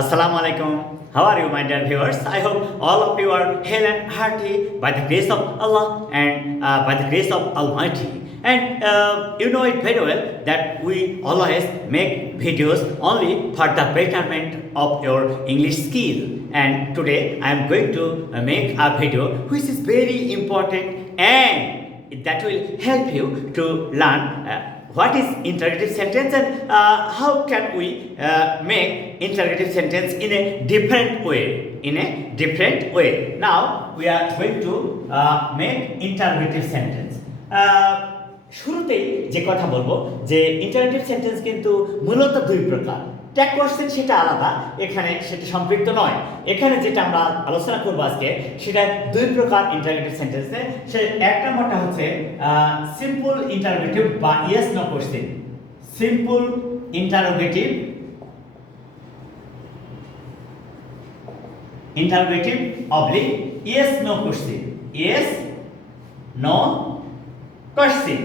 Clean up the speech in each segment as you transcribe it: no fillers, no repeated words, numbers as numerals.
Assalamu alaikum. How are you, my dear viewers? I hope all of you are hale and hearty by the grace of Allah and by the grace of Almighty. And you know it very well that we always make videos only for the betterment of your English skill. And today I am going to make a video which is very important and that will help you to learn what is interrogative sentence and how can we make interrogative sentence in a different way. Now we are going to make interrogative sentence. শুরুতেই যে কথা বলবো যে interrogative sentence কিন্তু মূলত দুই প্রকার। Tag question সেটা আলাদা, এখানে সেটা সম্পৃক্ত নয়। এখানে যেটা আমরা আলোচনা করবো আজকে সেটা দুই প্রকার ইন্টারোগেটিভ সেন্টেন্সে। সে এক নম্বরটা হচ্ছে সিম্পল ইন্টারোগেটিভ বা yes no question. Simple interrogative oblique yes no question. Yes no question.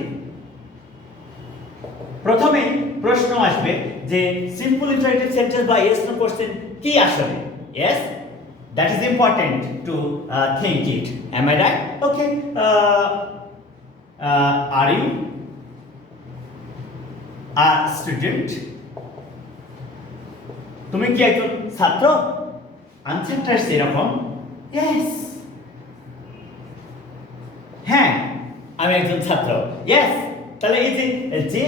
প্রথমে প্রশ্ন আসবে যে সিম্পল ইন্টারোগেটিভ সেন্টেন্স বা ইয়েস নো কোশ্চেন কি আসলে? Yes, that is important to think it. Am I right? Okay. Are you a student? তুমি কি একজন ছাত্র? আনসারটা এরকম, ইয়েস। হ্যাঁ, আমি একজন ছাত্র, ইয়েস। তাহলে এই যে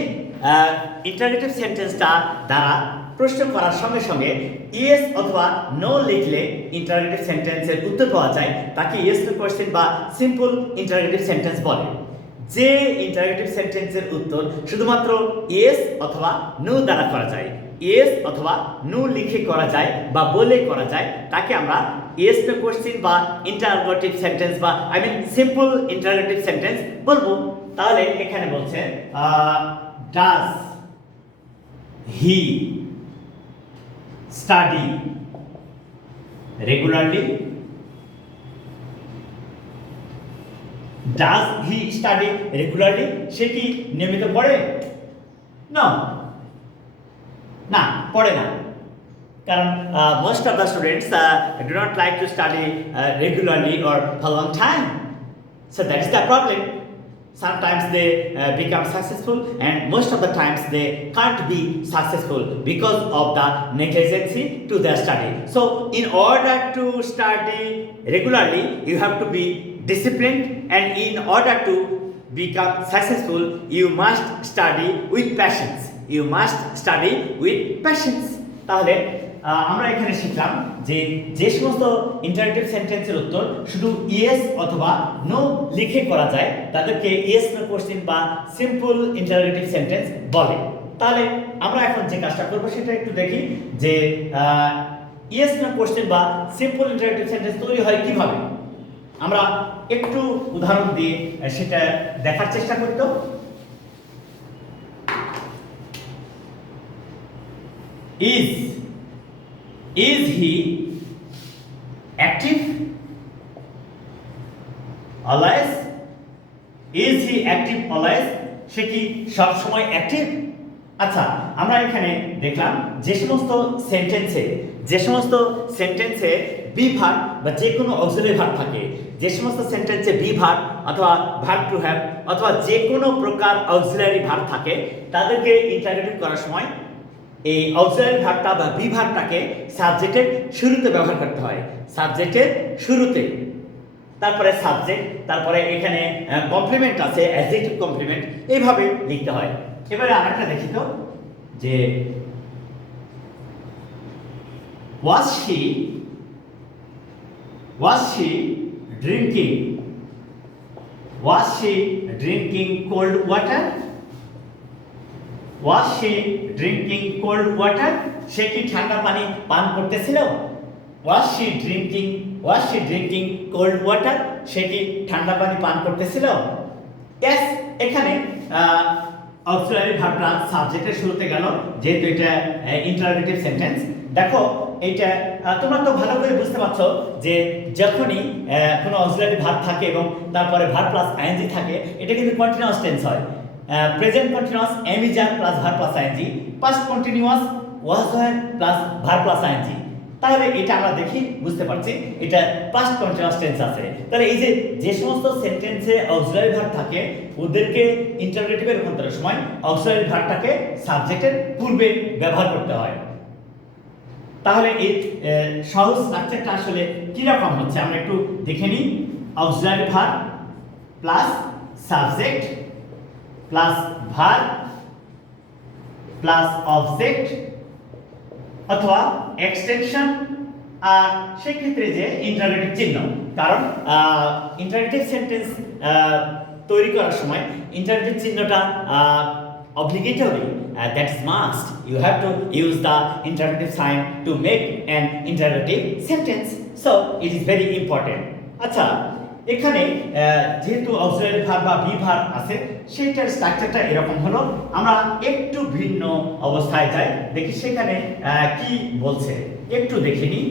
ইন্টারোগেটিভ সেন্টেন্সটা দ্বারা প্রশ্ন করার সঙ্গে সঙ্গে ইয়েস অথবা নো লিখলে ইন্টারোগেটিভ সেন্টেন্সের উত্তর পাওয়া যায় তাকে ইয়েস নো কোশ্চেন বা সিম্পল ইন্টারোগেটিভ সেন্টেন্স বলে। যে ইন্টারোগেটিভ সেন্টেন্সের উত্তর শুধুমাত্র ইয়েস অথবা নো দ্বারা করা যায়, ইয়েস অথবা নো লিখে করা যায় বা বলে করা যায় তাকে আমরা ইয়েস নো কোশ্চেন বা ইন্টারোগেটিভ সেন্টেন্স বা সিম্পল ইন্টারোগেটিভ সেন্টেন্স বলবো। তাহলে এখানে বলছে does he study regularly? Does he study regularly? সে কি নিয়মিত পড়ে? না, পড়ে না। কারণ most of the students do not like to study regularly or for a long time. So that is the problem. Sometimes they become successful and most of the times they can't be successful because of the negligence to their study. So in order to study regularly you have to be disciplined, and in order to become successful you must study with passions. You must study with passions. তাহলে আমরা এখানে শিখলাম যে সমস্ত interrogative সেন্টেন্সের উত্তর শুধু yes অথবা নো লিখে করা যায় তাদেরকে ইয়েস নো কোশ্চেন বা সিম্পল ইন্টারোগেটিভ সেন্টেন্স বলে। তাহলে আমরা এখন যে কাজটা করবো সেটা একটু দেখি যে ইয়েস নো কোশ্চেন বা সিম্পল ইন্টারোগেটিভ সেন্টেন্স তৈরি হয় কিভাবে। আমরা একটু উদাহরণ দিয়ে সেটা দেখার চেষ্টা করতে। Is he active? Always? Is he active always? সে কি সব সময় অ্যাক্টিভ? আচ্ছা, আমরা এখানে দেখলাম যে সমস্ত সেন্টেন্সে বি ভার্ব বা যে কোনো অক্সিলারি ভার্ব থাকে, যে সমস্ত সেন্টেন্সে বি ভার্ব অথবা ভার্ব টু হ্যাভ অথবা যে কোনো প্রকার অক্সিলারি ভার্ব থাকে তাদেরকে ইন্টারোগেটিভ করার সময় এই অক্সিলারি ভার্বটা বা বি ভার্বটাকে সাবজেক্টের শুরুতে ব্যবহার করতে হয়। সাবজেক্টের শুরুতে, তারপরে সাবজেক্ট, তারপরে এখানে কমপ্লিমেন্ট আছে, অ্যাডজেক্টিভ কমপ্লিমেন্ট, এইভাবে লিখতে হয়। এবারে আরেকটা দেখি তো যে was she drinking cold water? Was she drinking cold water? সে কি ঠান্ডা পানি পান করতেছিল? Was she drinking cold water? সে কি ঠান্ডা পানি পান করতেছিল? Yes, এখানে অক্সিলারি ভার্বটা সাবজেক্টের শুরুতে গেল যেহেতু এটা ইন্টারোগেটিভ সেন্টেন্স। দেখো এটা তোমরা তো ভালো করে বুঝতে পারছো যে যখনই কোনো অক্সিলারি ভার্ব থাকে এবং তারপরে ভার্ব প্লাস আইএনজি থাকে এটা কিন্তু কন্টিনিউয়াস টেন্স হয়। Present continuous am is are plus verb plus ING, past continuous was were plus verb plus ING. তাহলে এটা আমরা দেখি বুঝতে পারছি এটা পাস্ট কন্টিনিউয়াস টেন্স আছে। তাহলে এই যে সমস্ত সেন্টেন্সে অক্সিলারি ভার্ব থাকে ওদেরকে ইন্টারোগেটিভে রূপান্তরের সময় অক্সিলারি ভার্বটাকে সাবজেক্টের পূর্বে ব্যবহার করতে হয়। তাহলে এই সহজ স্ট্রাকচারটা আসলে কি রকম হচ্ছে আমরা একটু দেখে নিই। Auxiliary verb plus subject plus verb plus object অথবা এক্সটেনশন আর সেক্ষেত্রে যে ইন্টারোগেটিভ চিহ্ন, কারণ ইন্টারোগেটিভ সেন্টেন্স তৈরি করার সময় ইন্টারোগেটিভ চিহ্নটা obligatory, that is must. You have to use the interrogative sign to make an interrogative sentence. So it is very important. আচ্ছা, এখানে যেহেতু অক্সিলারি ভার্ব বা বি ভার্ব আছে সেটার স্ট্রাকচারটা এরকম হলো। আমরা একটু ভিন্ন অবস্থায় যাই, দেখি সেখানে কি বলছে, একটু দেখে নিই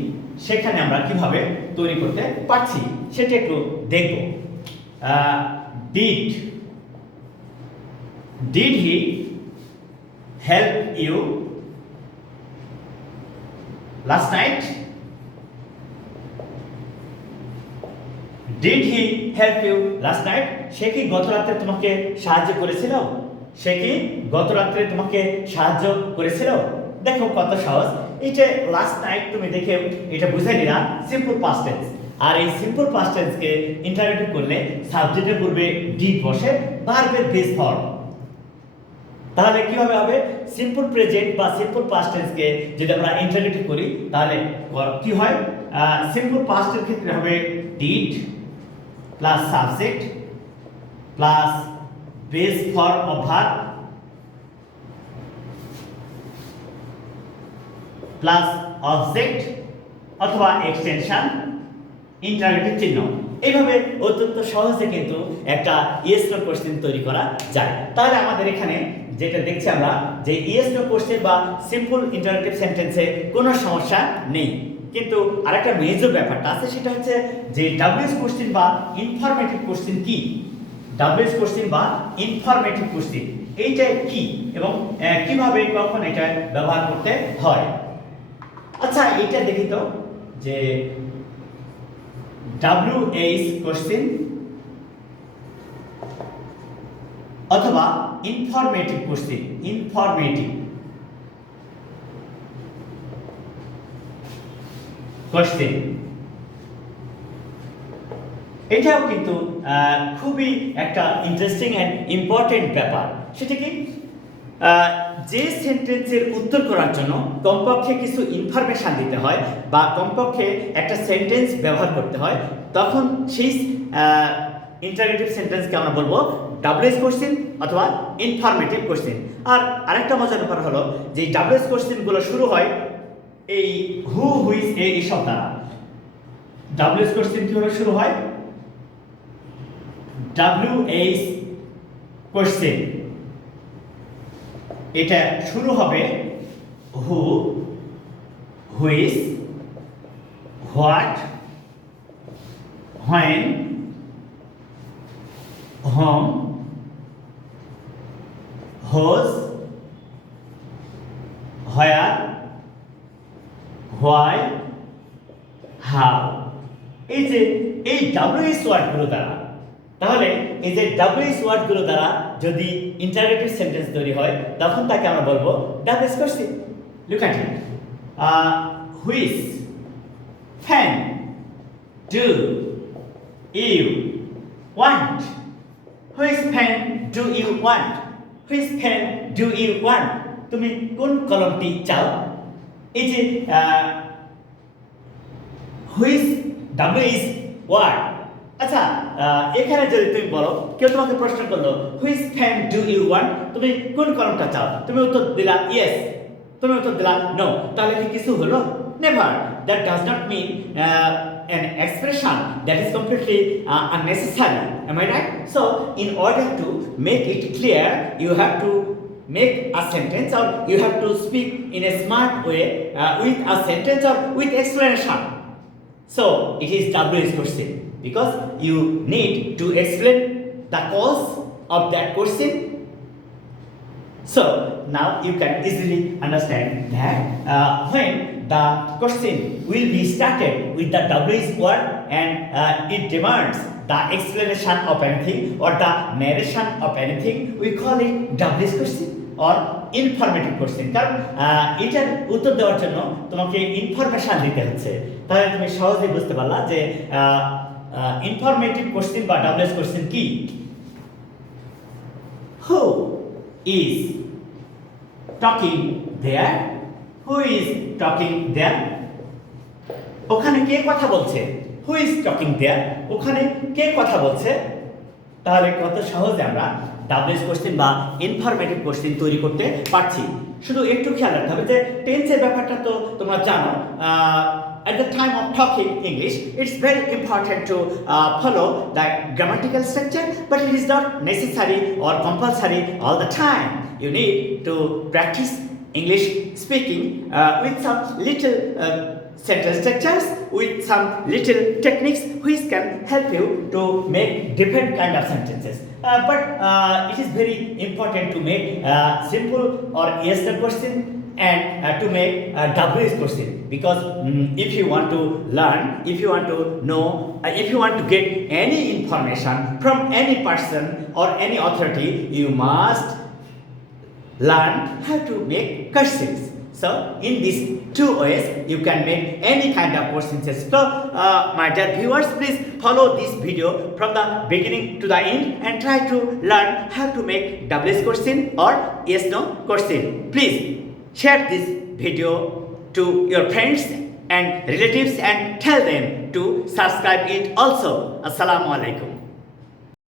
সেখানে আমরা কিভাবে তৈরি করতে পারছি সেটা একটু দেখব। Did he help you last night? Did he help you last night? সে কি গত রাতে তোমাকে সাহায্য করেছিল? সে কি গত রাতে তোমাকে সাহায্য করেছিল? দেখো কত সহজ। এই যে লাস্ট নাইট তুমি দেখে এটা বুঝে নিলা সিম্পল পাস্ট টেন্স, আর এই সিম্পল পাস্ট টেন্সকে ইন্টারোগেটিভ করলে সাবজেক্টের পূর্বে ডিড বসে ভার্বের বেস ফর্ম। তাহলে কিভাবে হবে? সিম্পল প্রেজেন্ট বা সিম্পল পাস্ট টেন্সকে যদি আমরা ইন্টারোগেটিভ করি তাহলে কি হয়? সিম্পল পাস্টের ক্ষেত্রে হবে did plus subject plus base form of verb plus object অথবা এক্সটেনশন ইন্টারোগেটিভ চিহ্ন। এইভাবে অত্যন্ত সহজে কিন্তু একটা ইয়েস নো কোশ্চেন তৈরি করা যায়। তাহলে আমাদের এখানে যেটা দেখছি আমরা যে ইয়েস নো কোশ্চেন বা সিম্পল ইন্টারোগেটিভ সেন্টেন্সে কোনো সমস্যা নেই, কিন্তু আরেকটা মেজর ব্যাপারটা আছে, সেটা হচ্ছে যে ডাব্লিউএস কোশ্চেন বা ইনফরমেটিভ কোশ্চেন কি, ডাব্লিউএস কোশ্চেন বা ইনফরমেটিভ কোশ্চেন এইটা কি এবং কিভাবে কখন এটা ব্যবহার করতে হয়। আচ্ছা, এটা দেখি তো যে WH কোশ্চেন অথবা ইনফরমেটিভ কোশ্চেন, ইনফরমেটিভ কোশ্চেন এটাও কিন্তু খুবই একটা ইন্টারেস্টিং অ্যান্ড ইম্পর্টেন্ট ব্যাপার। সেটা কি? যে সেন্টেন্সের উত্তর করার জন্য কমপক্ষে কিছু ইনফরমেশন দিতে হয় বা কমপক্ষে একটা সেন্টেন্স ব্যবহার করতে হয়, তখন সেই ইন্টারোগেটিভ সেন্টেন্সকে আমরা বলবো ডাব্লিউএস কোশ্চেন অথবা ইনফরমেটিভ কোশ্চেন। আর আরেকটা মজার ব্যাপার হলো যে ডাব্লিউএস কোশ্চেনগুলো শুরু হয় এই হু, হুইজ এইসব দ্বারা। ডাব্লিউএস কোশ্চেন কি হলো শুরু হয় WH কোশ্চেন, এটা শুরু হবে who, which, what, when, whom, whose, where, why, how. এই যে এই WH ওয়ার্ডগুলো দ্বারা, তাহলে এই যে WH ওয়ার্ডগুলো দ্বারা যদি ইন্টারোগেটিভ সেন্টেন্স তৈরি হয় তখন তাকে আমরা বলবো WH question. Look at it, which, pen, do you want, which pen do you want, which pen do you want, তুমি কোন কলমটি চাও। এই যে হুইচ WH ওয়ার্ড। আচ্ছা, এখানে যদি তুমি বলো, কেউ তোমাকে প্রশ্ন করলো which pen do you want, তুমি কোন কলমটা চাও, তুমি উত্তর দিলা ইয়েস, তুমি উত্তর দিলা নো, তাহলে কি কিছু হলো? Never. That does not mean an expression that is completely unnecessary. Am I right? So in order to make it clear, you have to make a sentence or you have to speak in a smart way with a sentence or with explanation. So it is WH question because you need to explain the cause of that question. So now you can easily understand that when the question will be started with the WH word and it demands the explanation of anything or the narration of anything, we call it WH question or informative question. কারণ এটার উত্তর দেওয়ার জন্য তোমাকে information দিতে হচ্ছে, তাহলে তুমি সহজেই বুঝতে পারলা যে ইনফরমেটিভ কোশ্চেন বা WH কোশ্চেন কি। Who is talking there? Who is talking there? ওখানে কে কথা বলছে? Who is talking there? ওখানে কে কথা বলছে? তাহলে কত সহজে আমরা WH কোশ্চেন বা ইনফরমেটিভ কোশ্চেন তৈরি করতে পারছি। শুধু একটু খেয়াল রাখতে হবে যে টেন্সের ব্যাপারটা তো তোমরা জানো। At the time of talking English, it's very important to follow the grammatical structure, but it is not necessary or compulsory all the time. You need to practice English speaking with some little sentence structures, with some little techniques which can help you to make different kind of sentences. But it is very important to make simple or yes/no question and to make WH question, because if you want to learn, if you want to know, if you want to get any information from any person or any authority, you must learn how to make questions. So in these two ways you can make any kind of questions. So my dear viewers, please follow this video from the beginning to the end and try to learn how to make WH question or yes/no question. Please share this video to your friends and relatives and tell them to subscribe it also. Assalamu alaikum.